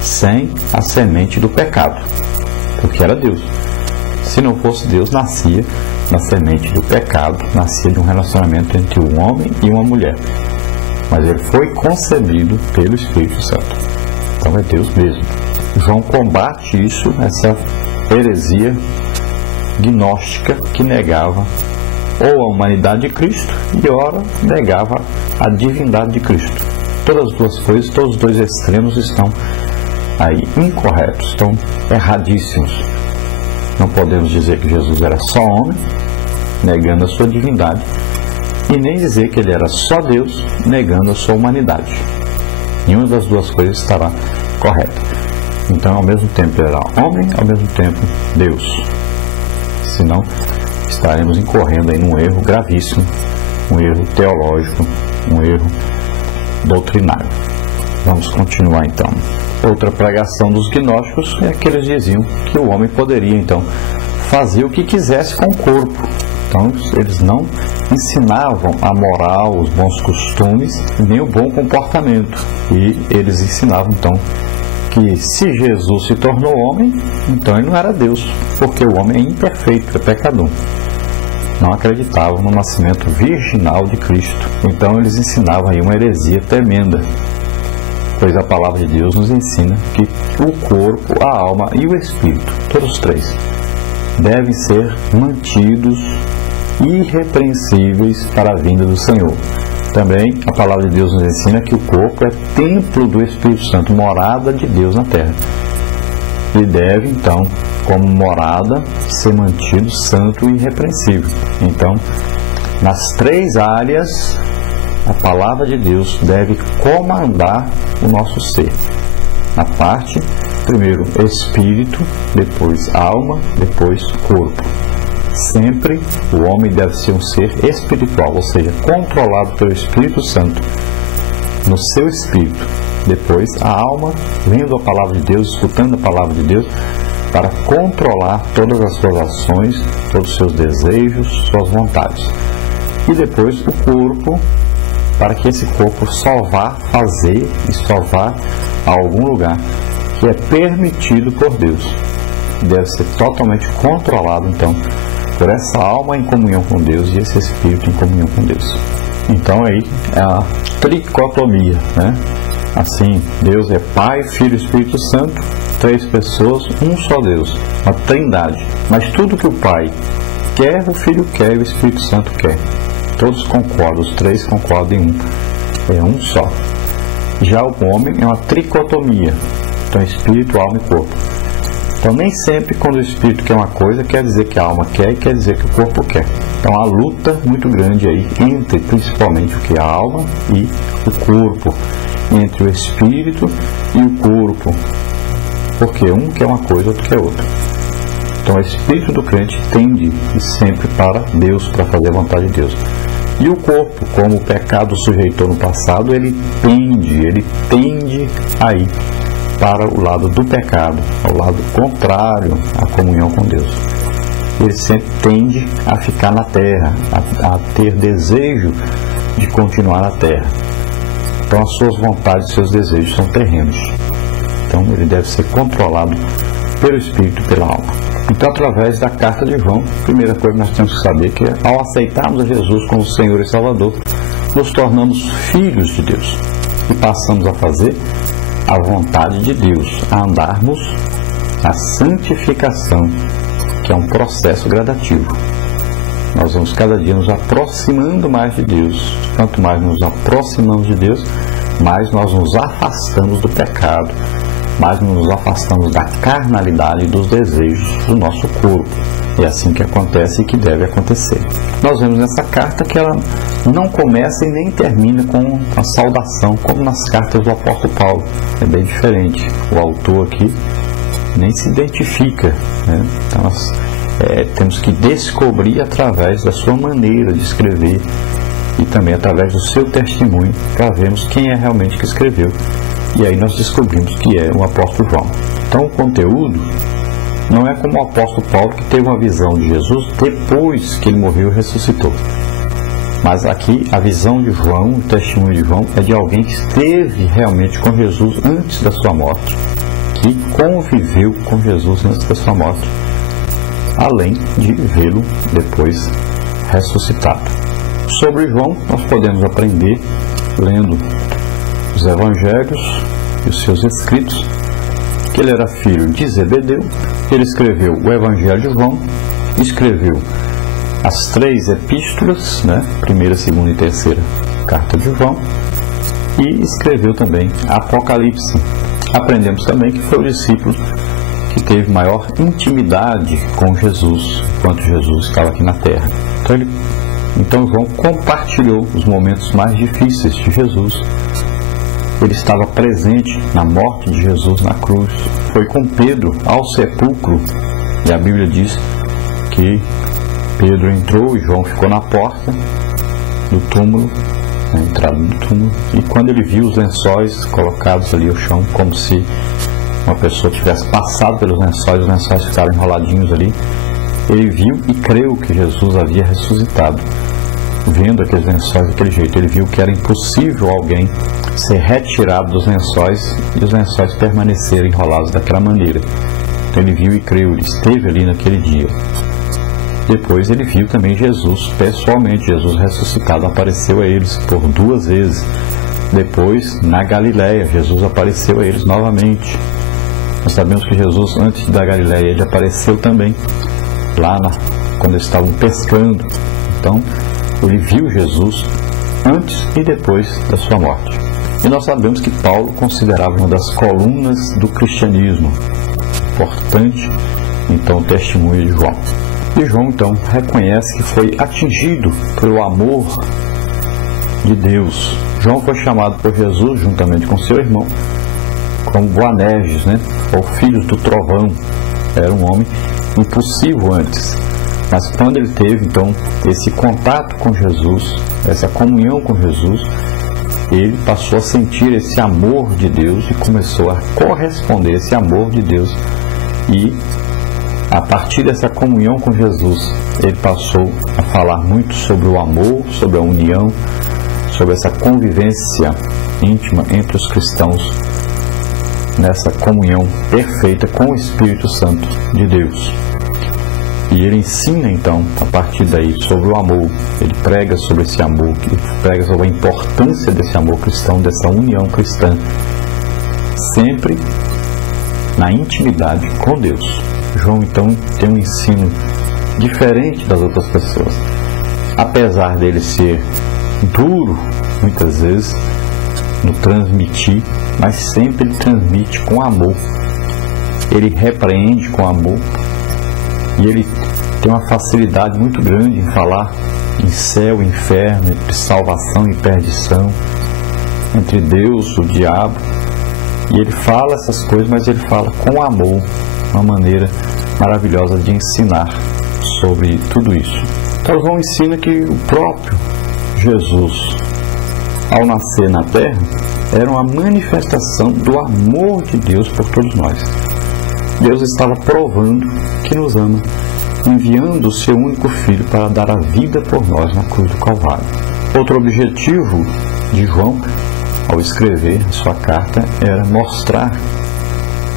sem a semente do pecado, porque era Deus. Se não fosse Deus, nascia na semente do pecado, nascia de um relacionamento entre um homem e uma mulher. Mas ele foi concebido pelo Espírito Santo. Então é Deus mesmo. João combate isso, essa heresia gnóstica que negava ou a humanidade de Cristo e ora negava a divindade de Cristo. Todas as duas coisas, todos os dois extremos estão aí incorretos, estão erradíssimos. Não podemos dizer que Jesus era só homem, negando a sua divindade, e nem dizer que ele era só Deus, negando a sua humanidade. Nenhuma das duas coisas estará correta. Então, ao mesmo tempo, ele era homem, ao mesmo tempo, Deus. Senão, estaremos incorrendo aí num erro gravíssimo, um erro teológico, um erro doutrinário. Vamos continuar então. Outra pregação dos gnósticos é que eles diziam que o homem poderia então fazer o que quisesse com o corpo. Então eles não ensinavam a moral, os bons costumes, nem o bom comportamento. E eles ensinavam então que se Jesus se tornou homem, então ele não era Deus, porque o homem é imperfeito, é pecador. Não acreditavam no nascimento virginal de Cristo. Então eles ensinavam aí uma heresia tremenda, pois a palavra de Deus nos ensina que o corpo, a alma e o espírito, todos os três, devem ser mantidos irrepreensíveis para a vinda do Senhor. Também a palavra de Deus nos ensina que o corpo é templo do Espírito Santo, morada de Deus na terra. E deve, então, como morada, ser mantido santo e irrepreensível. Então, nas três áreas, a palavra de Deus deve comandar o nosso ser. Na parte, primeiro, espírito, depois alma, depois corpo. Sempre o homem deve ser um ser espiritual, ou seja, controlado pelo Espírito Santo no seu espírito. Depois a alma, lendo a palavra de Deus, escutando a palavra de Deus, para controlar todas as suas ações, todos os seus desejos, suas vontades. E depois o corpo, para que esse corpo só vá fazer e só vá a algum lugar que é permitido por Deus. Deve ser totalmente controlado, então, por essa alma em comunhão com Deus e esse espírito em comunhão com Deus. Então aí é a tricotomia, né? Assim, Deus é Pai, Filho e Espírito Santo, três pessoas, um só Deus, uma trindade. Mas tudo que o Pai quer, o Filho quer e o Espírito Santo quer. Todos concordam, os três concordam em um. É um só. Já o homem é uma tricotomia, então espírito, alma e corpo. Então nem sempre quando o espírito quer uma coisa, quer dizer que a alma quer e quer dizer que o corpo quer. Então há luta muito grande aí entre principalmente o que é a alma e o corpo, entre o espírito e o corpo, porque um quer uma coisa, outro quer outra. Então o espírito do crente tende sempre para Deus, para fazer a vontade de Deus. E o corpo, como o pecado sujeitou no passado, ele tende aí para o lado do pecado, ao lado contrário à comunhão com Deus. Ele sempre tende a ficar na terra, a ter desejo de continuar na terra. Então as suas vontades e seus desejos são terrenos. Então ele deve ser controlado pelo Espírito e pela alma. Então, através da carta de João, a primeira coisa que nós temos que saber é que ao aceitarmos a Jesus como Senhor e Salvador, nos tornamos filhos de Deus e passamos a fazer a vontade de Deus, a andarmos a santificação, que é um processo gradativo. Nós vamos cada dia nos aproximando mais de Deus. Quanto mais nos aproximamos de Deus, mais nós nos afastamos do pecado, mais nos afastamos da carnalidade e dos desejos do nosso corpo. É assim que acontece e que deve acontecer. Nós vemos nessa carta que ela não começa e nem termina com a saudação, como nas cartas do apóstolo Paulo. É bem diferente. O autor aqui nem se identifica, né? Então nós temos que descobrir através da sua maneira de escrever e também através do seu testemunho para vermos quem é realmente que escreveu. E aí nós descobrimos que é o apóstolo João. Então o conteúdo não é como o apóstolo Paulo, que teve uma visão de Jesus depois que ele morreu e ressuscitou. Mas aqui a visão de João, o testemunho de João, é de alguém que esteve realmente com Jesus antes da sua morte que conviveu com Jesus antes da sua morte, além de vê-lo depois ressuscitado. Sobre João, nós podemos aprender lendo os evangelhos e os seus escritos, que ele era filho de Zebedeu. Ele escreveu o Evangelho de João, escreveu as 3 epístolas, primeira, segunda e terceira carta de João, e escreveu também Apocalipse. Aprendemos também que foi o discípulo que teve maior intimidade com Jesus enquanto Jesus estava aqui na terra. Então João compartilhou os momentos mais difíceis de Jesus. Ele estava presente na morte de Jesus na cruz. Foi com Pedro ao sepulcro, e a Bíblia diz que Pedro entrou e João ficou na porta do túmulo, na entrada do túmulo, e quando ele viu os lençóis colocados ali ao chão, como se uma pessoa tivesse passado pelos lençóis, os lençóis ficaram enroladinhos ali, ele viu e creu que Jesus havia ressuscitado. Vendo aqueles lençóis daquele jeito, ele viu que era impossível alguém ser retirado dos lençóis e os lençóis permanecerem enrolados daquela maneira. Então ele viu e creu, ele esteve ali naquele dia. Depois ele viu também Jesus pessoalmente. Jesus ressuscitado apareceu a eles por 2 vezes. Depois, na Galileia, Jesus apareceu a eles novamente. Nós sabemos que Jesus, antes da Galileia, ele apareceu também lá quando eles estavam pescando. Então ele viu Jesus antes e depois da sua morte. E nós sabemos que Paulo considerava uma das colunas do cristianismo. Importante, então, o testemunho de João. E João, então, reconhece que foi atingido pelo amor de Deus. João foi chamado por Jesus, juntamente com seu irmão, como Boanerges, ou filhos do trovão. Era um homem impulsivo antes. Mas quando ele teve, então, esse contato com Jesus, essa comunhão com Jesus, ele passou a sentir esse amor de Deus e começou a corresponder a esse amor de Deus. E, a partir dessa comunhão com Jesus, ele passou a falar muito sobre o amor, sobre a união, sobre essa convivência íntima entre os cristãos, nessa comunhão perfeita com o Espírito Santo de Deus. E ele ensina, então, a partir daí, sobre o amor. Ele prega sobre esse amor, ele prega sobre a importância desse amor cristão, dessa união cristã, sempre na intimidade com Deus. João, então, tem um ensino diferente das outras pessoas. Apesar dele ser duro, muitas vezes, no transmitir, mas sempre ele transmite com amor. Ele repreende com amor. E ele tem uma facilidade muito grande em falar em céu e inferno, entre salvação e perdição, entre Deus e o diabo. E ele fala essas coisas, mas ele fala com amor, uma maneira maravilhosa de ensinar sobre tudo isso. Então João ensina que o próprio Jesus, ao nascer na terra, era uma manifestação do amor de Deus por todos nós. Deus estava provando que nos ama, enviando o seu único Filho para dar a vida por nós na cruz do Calvário. Outro objetivo de João, ao escrever a sua carta, era mostrar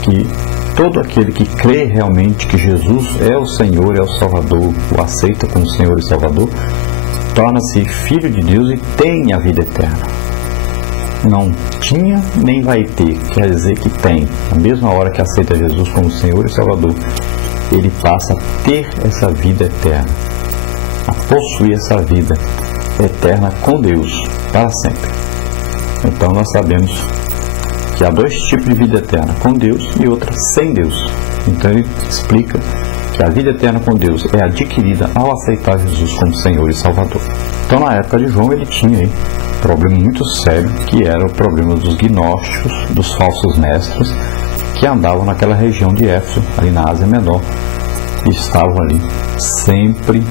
que todo aquele que crê realmente que Jesus é o Senhor, é o Salvador, o aceita como Senhor e Salvador, torna-se filho de Deus e tem a vida eterna. Não tinha nem vai ter, quer dizer que tem. Na mesma hora que aceita Jesus como Senhor e Salvador, ele passa a ter essa vida eterna, a possuir essa vida eterna com Deus para sempre. Então nós sabemos que há 2 tipos de vida eterna, com Deus e outra sem Deus. Então ele explica que a vida eterna com Deus é adquirida ao aceitar Jesus como Senhor e Salvador. Então na época de João ele tinha aí um problema muito sério, que era o problema dos gnósticos, dos falsos mestres, que andavam naquela região de Éfeso, ali na Ásia Menor, e estavam ali sempre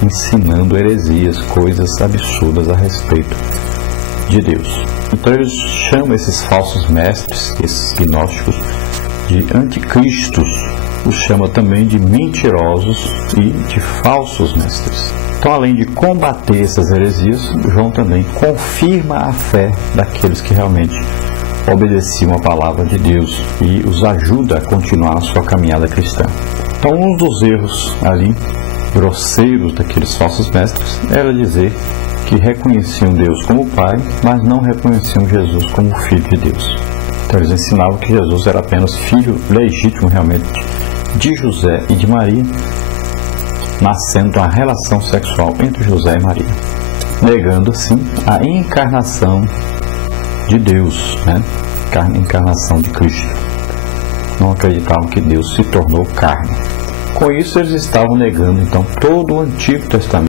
ensinando heresias, coisas absurdas a respeito de Deus. Então eles chamam esses falsos mestres, esses gnósticos, de anticristos. Os chama também de mentirosos e de falsos mestres. Então, além de combater essas heresias, João também confirma a fé daqueles que realmente obedeciam a palavra de Deus e os ajuda a continuar a sua caminhada cristã. Então, um dos erros ali grosseiros daqueles falsos mestres era dizer que reconheciam Deus como Pai, mas não reconheciam Jesus como Filho de Deus. Então eles ensinavam que Jesus era apenas filho legítimo realmente de José e de Maria, nascendo uma relação sexual entre José e Maria, negando assim a encarnação de Deus, a encarnação de Cristo. Não acreditavam que Deus se tornou carne. Com isso eles estavam negando então todo o Antigo Testamento.